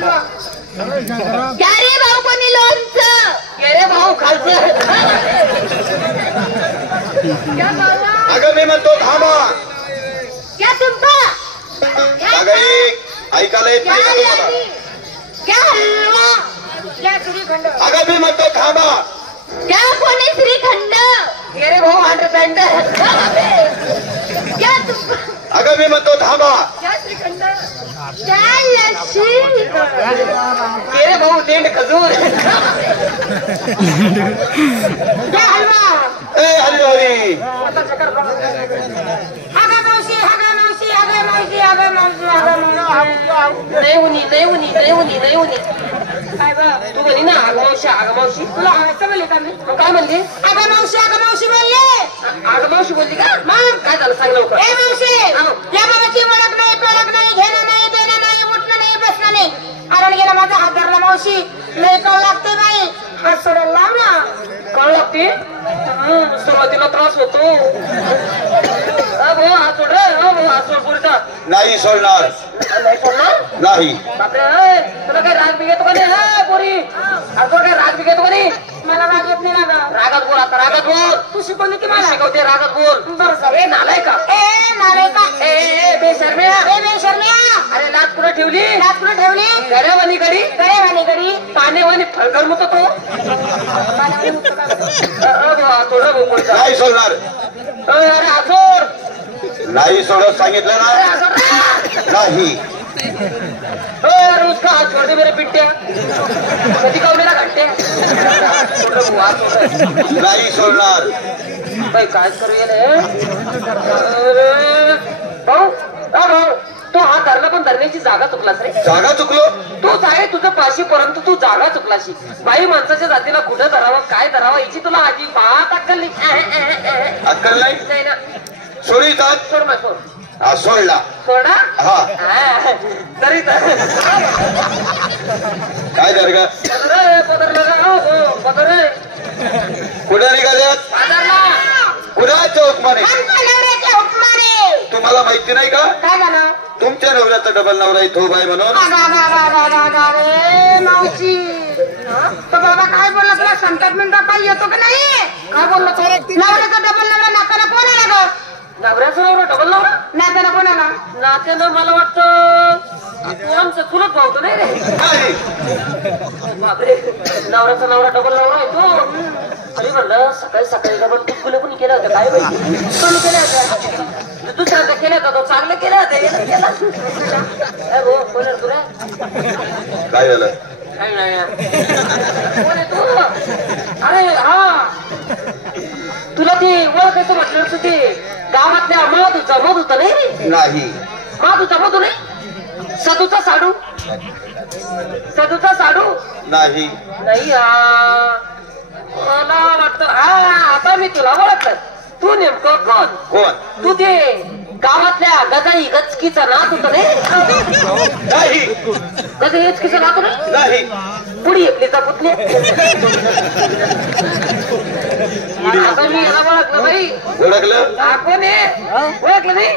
क्या रे भाऊ कोणी लोणचं रे भाऊ खालचं अगं मी म्हणतो थांबा. क्या तुमचा अगं ऐकायला येत नाही का तुम्हाला? क्या हलवा क्या श्रीखंड अगं मी म्हणतो थांबा. क्या कोणी श्रीखंड रे भाऊ अंडरपॅन्ट क्या तुम अगं मी म्हणतो थांबा. क्या श्रीखंड क्या लस्सी रे भाऊ देंड खजूर क्या हलवा ए हरी हरी नाही उनी काय बा तू म्हणी ना आगमावशी तुला म्हणले का मी काय म्हणली आगमावशी बोलले आगमावशी बोलली का मग काय झालं सांग लवकर या बाबाची ओळख नाही पळख नाही घेणं नाही देणं नाही उठणं नाही बसणं नाही आरण गेला माझा हात धरला मावशी लय कळ लागते बाई हात सोडायला लाव ना कळ लागते सुरुवातीला त्रास होतो हात सोड रे हात सोड पुरीचा नाही सोडणार नाही सोडणार नाही. बापरे तुला काय राग बिघेतो का नाही पोरी तुला काय राग बिघेतो का नाही मला राग येत नाही ना रागात बोल आता रागात बोल तू शिकवली की मला शिकवते रागात बोल बरं सर ए नालाय का ए नारे का ए बेशर्म्या ए बेशर्म्या अरे लाच कुठं ठेवली लाच कुठे ठेवली घरावानी गडी गळेवाणी गडी पाण्यावानी फळगड मत तो थोडं बोलता नाही सोडणार. अरे आजोर नाही सोडत सांगितलं ना. नाही. उसका हाथ छोड़ दे मेरे पिट्टे कधी का मेरा घंटे नाही सोडणार. भाई काय करू भाऊ भाऊ तो हात धरला पण धरण्याची जागा चुकलास रे. जागा चुकलो. तूच आहे तुझं पाशी परंतु तू जागा चुकलाशी. बाई माणसाच्या जातीला कुठं धरावं काय धरावं याची तुला अजिबात अक्कल नाही. अक्कल नाही. नाही ना सोडीतात. सोड मग सोड हा सोडला. सोडा हा तरी काय झालं का? पदर पदर कुठे निघाल्यात? बाजारला कुठे चौक माने? नवऱ्याच्या हुकमाने तुम्हाला माहिती नाही का काय झालं तुमच्या नवऱ्याचा डबल नवरा इथं उभा आहे म्हणून? मावशी तो बाबा काय बोलला तुला संतात मिनिटं पाहिजे येतो का नाही काय बोललो नवऱ्याचा डबल नवरा नाकाला कोण आला ग नवऱ्याचा नवरा डबल नवरा नाकाला कोण आला नात्यानं मला वाटतं तू आमचं चुलत भावतो नाही रे. नाही. बापरे नवऱ्याचा नवरा डबल नवरा आहे तो. अरे म्हणलं सकाळी सकाळी डबल गुलगुले कोणी केलं होतं काय माहिती कोणी केलं होतं दुसऱ्यांदा केलं होतं तो चांगलं केलं होतं कोण आहे तुला काय झालं? काय नाही कोण आहे तू अरे हा तुला ते ओळखायचं म्हटलं होतं ते गावातल्या मधूचा नाही रे नाही. मधूचा मधू नाही सदूचा साडू नाही. नाही मला वाटतं हा आता मी तुला ओळखत तू नेमकं कोण कोण? तू ते गावातल्या गजाई गचकीचा नात होता नाही नाही. गजाई गचकीचा नात नाही नाही. पुढी एकलीचा पुतणे आता मी याला ओळखलं बाई ओळखलं? हा कोण आहे ओळखलं नाही